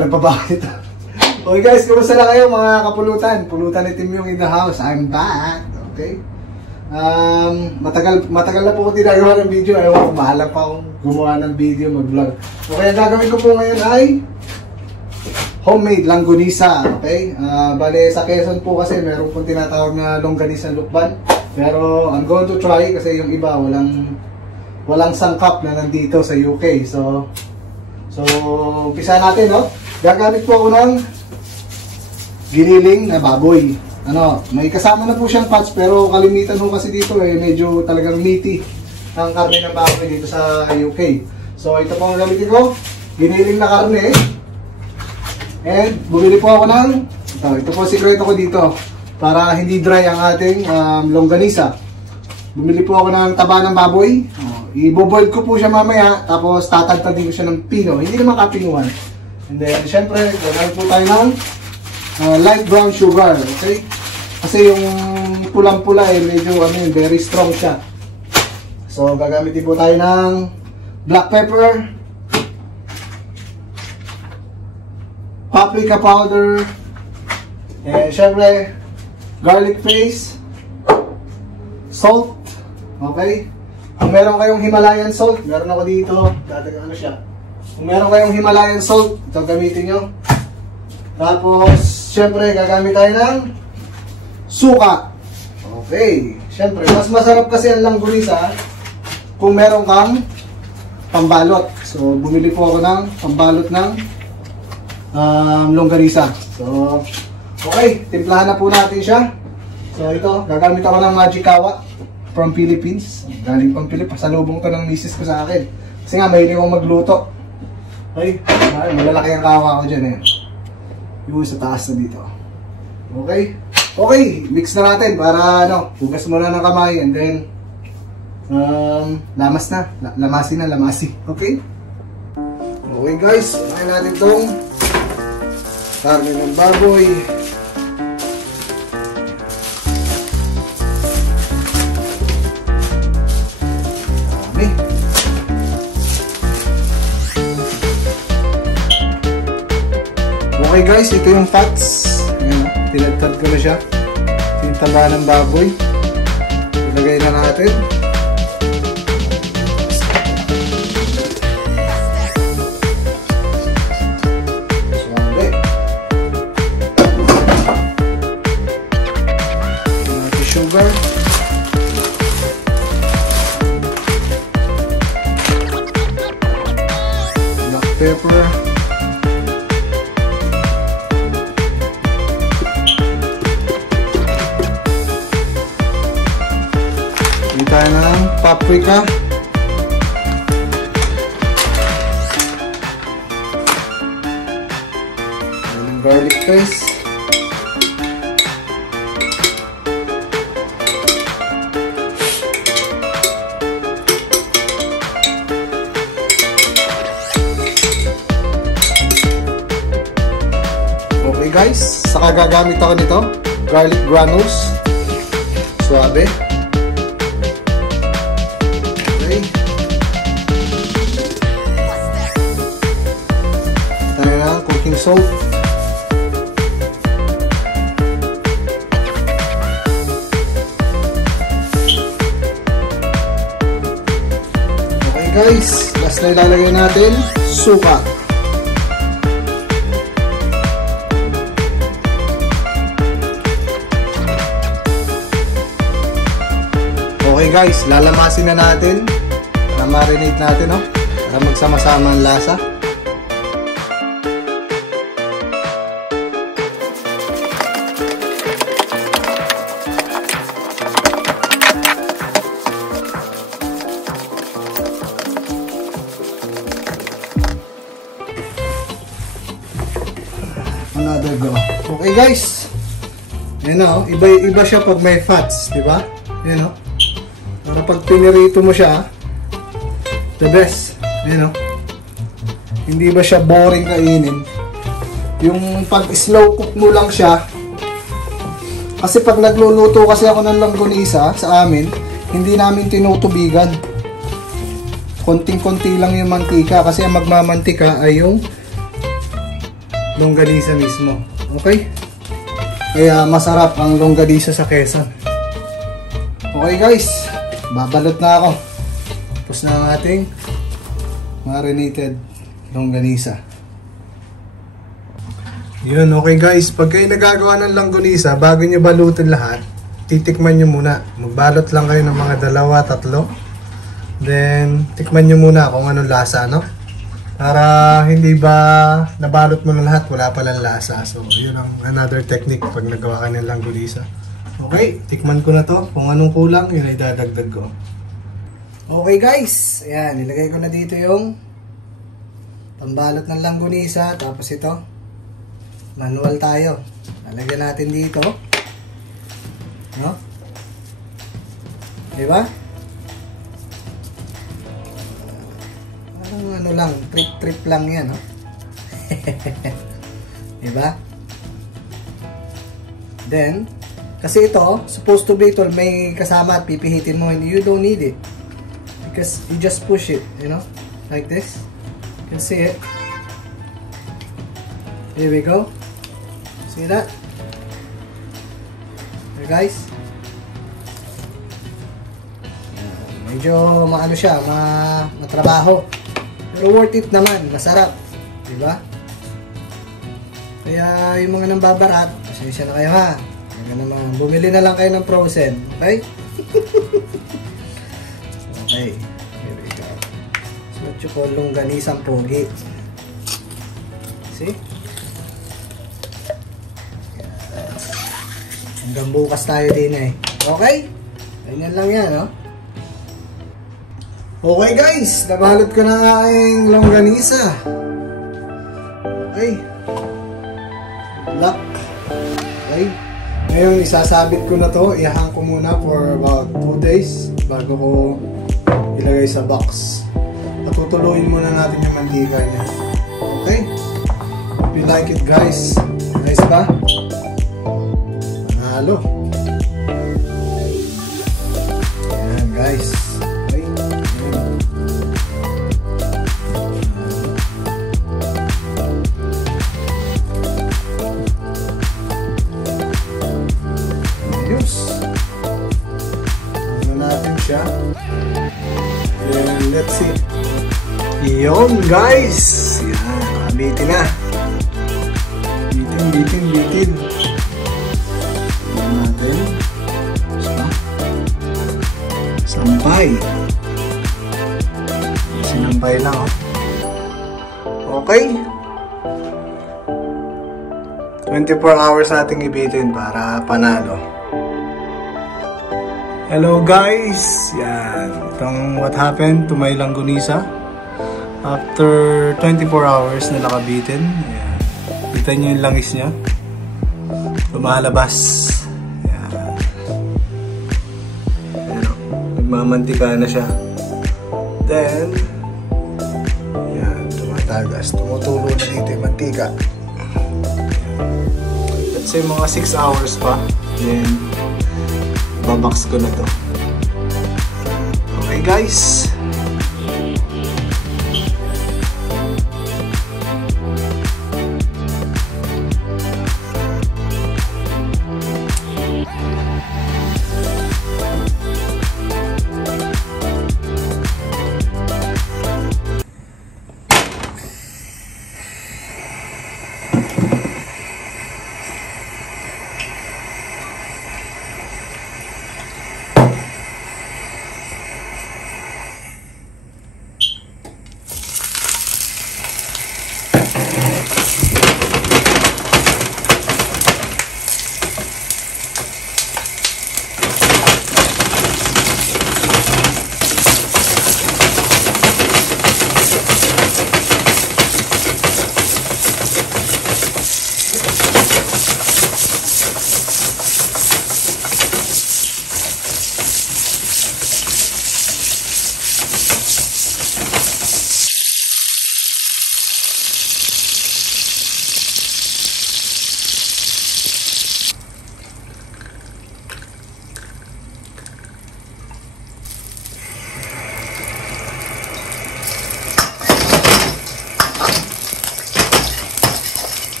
Walang babae ito. Okay guys, kumusta na kayo mga kapulutan? Pulutan itim yung in the house. I'm back. Okay. Matagal na po ko tinagawa ng video. Ewan ko, bahala pa akong gumawa ng video, mag-vlog. Okay, ang gagawin ko po ngayon ay homemade langgonisa. Okay. Bale, sa Quezon po kasi meron pong tinatawag na longganisa lukban. Pero I'm going to try kasi yung iba walang sangkap na nandito sa UK. So umpisa natin, no? Gagamit po ako ng giniling na baboy. May kasama na po siyang fats, pero kalimitan ho kasi dito medyo talagang meaty ang karne ng baboy dito sa UK. So ito po ang gamitin ko, giniling na karne. And bumili po ako ng ito po sikreto ko dito para hindi dry ang ating longganisa. Bumili po ako ng taba ng baboy. I-boil ko po siya mamaya, tapos tatagtagin ko siya ng pino, hindi naman kapinuhan. And then syempre gagawin po tayo ng light brown sugar, okay? Kasi yung pulang-pula medyo very strong siya. So gagamitin po tayo ng black pepper, paprika powder, and syempre garlic paste, salt, okay? Kung meron kayong Himalayan salt, meron ako dito, dadagang siya. Kung meron kayong Himalayan salt, ito gamitin nyo. Tapos syempre gagamit tayo ng suka. Okay, syempre mas masarap kasi ang langgonisa kung meron kang pambalot. So bumili po ako ng pambalot ng longganisa. So okay, timplahan na po natin siya. So ito, gagamit ako ng Magikawa from Philippines. Galing pang Pilipinas. Pasalubong to ng misis ko sa akin. Kasi nga mahilig akong magluto. Okay, malalaki ang kawa ko dyan yung sa taas na dito. Okay? Okay, mix na natin para hugas muna ng kamay and then lamasi. Okay? Okay guys, inahin natin itong karne ng baboy. Okay guys, ito yung fats. Ayan, tinadtad ko na siya. Ito yung taba ng baboy. Ilagay na natin. Suwande. Natin sugar. Black pepper. Tayo ng paprika, and garlic paste, okay guys, saka gagamit ako nito garlic granules, suabe. Cooking salt, okay guys, last na ilalagay natin suka. Okay guys, lalamasin na natin, marinate natin para magsama-sama ang lasa. Another go. Okay guys, yan iba siya pag may fats, di ba? Yan para pag pinirito mo siya, the best. Yan hindi ba siya boring kainin? Yung pag slow cook mo lang siya, kasi pag nagluluto kasi ako ng langgonisa sa amin, hindi namin tinutubigan. Konting-konti lang yung mantika kasi ang magmamantika ay yung longganisa mismo. Okay? Kaya masarap ang longganisa sa Quezon. Okay guys, babalot na ako. Tapos na ang ating marinated longganisa. Yun, okay guys. Pag kayo nagagawa ng longganisa, bago nyo balutin lahat, titikman nyo muna. Magbalot lang kayo ng mga 2-3. Then, tikman nyo muna kung anong lasa, no? Para hindi ba nabalot mo na lahat, wala palang lasa. So, yun ang another technique pag nagawa ka ng longganisa. Okay, tikman ko na to. Kung anong kulang, yun ay dadagdag ko. Okay guys, ayan, nilagay ko na dito yung pambalot ng longganisa. Tapos ito, manual tayo. Lalagyan natin dito. No? Diba? Ano lang, trip lang yan, no? Diba? Then, kasi ito, supposed to be ito, may kasama at pipihitin mo, you don't need it. Because you just push it, you know? Like this. You can see it. Here we go. See that? Okay, guys. Medyo maano siya, matrabaho. Pero worth it naman, masarap. Diba? Kaya yung mga nambabarat, pasensya na kayo ha. Kaya naman, bumili na lang kayo ng frozen. Okay? Okay. Here we go. So, what you call longganisang pogi. See? Hanggang bukas tayo din eh. Okay? Ganyan lang yan, no? Okay guys, nabalot ko na ang aking longganisa. Okay. Lock. Okay. Ngayon, isasabit ko na to. Ihahang ko muna for about 2 days bago ko ilagay sa box. Patutuloyin muna natin yung mantika niya. Okay? If you like it guys. Nice ba? Panalo. Ayan guys. Okay. Ayos. Ano natin siya. And let's see. Yun guys. Yan. Nakabitin na. Bitin. Yan natin. Sampay. Sinampay lang oh. Okay. 24 hours nating ibitin para panalo. Hello guys. Yan. Itong what happened to my longganisa. After 24 hours na nakabitin. Ayan. Kita nyo yung langis niya. Lumalabas. Ayan. Ayan. Nagmamantika na siya. Then, ayan. Tumatagas. Tumutulo na dito yung mantika. Let's say mga 6 hours pa. Then, babox ko na to. Okay guys.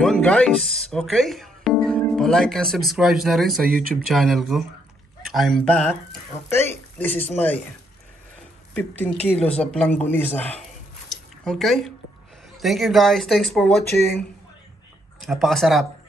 Yun guys, okay? Pa-like and subscribe na rin sa YouTube channel ko. I'm back. Okay, this is my 15 kilos of langgunisa. Okay? Thank you guys. Thanks for watching. Napakasarap.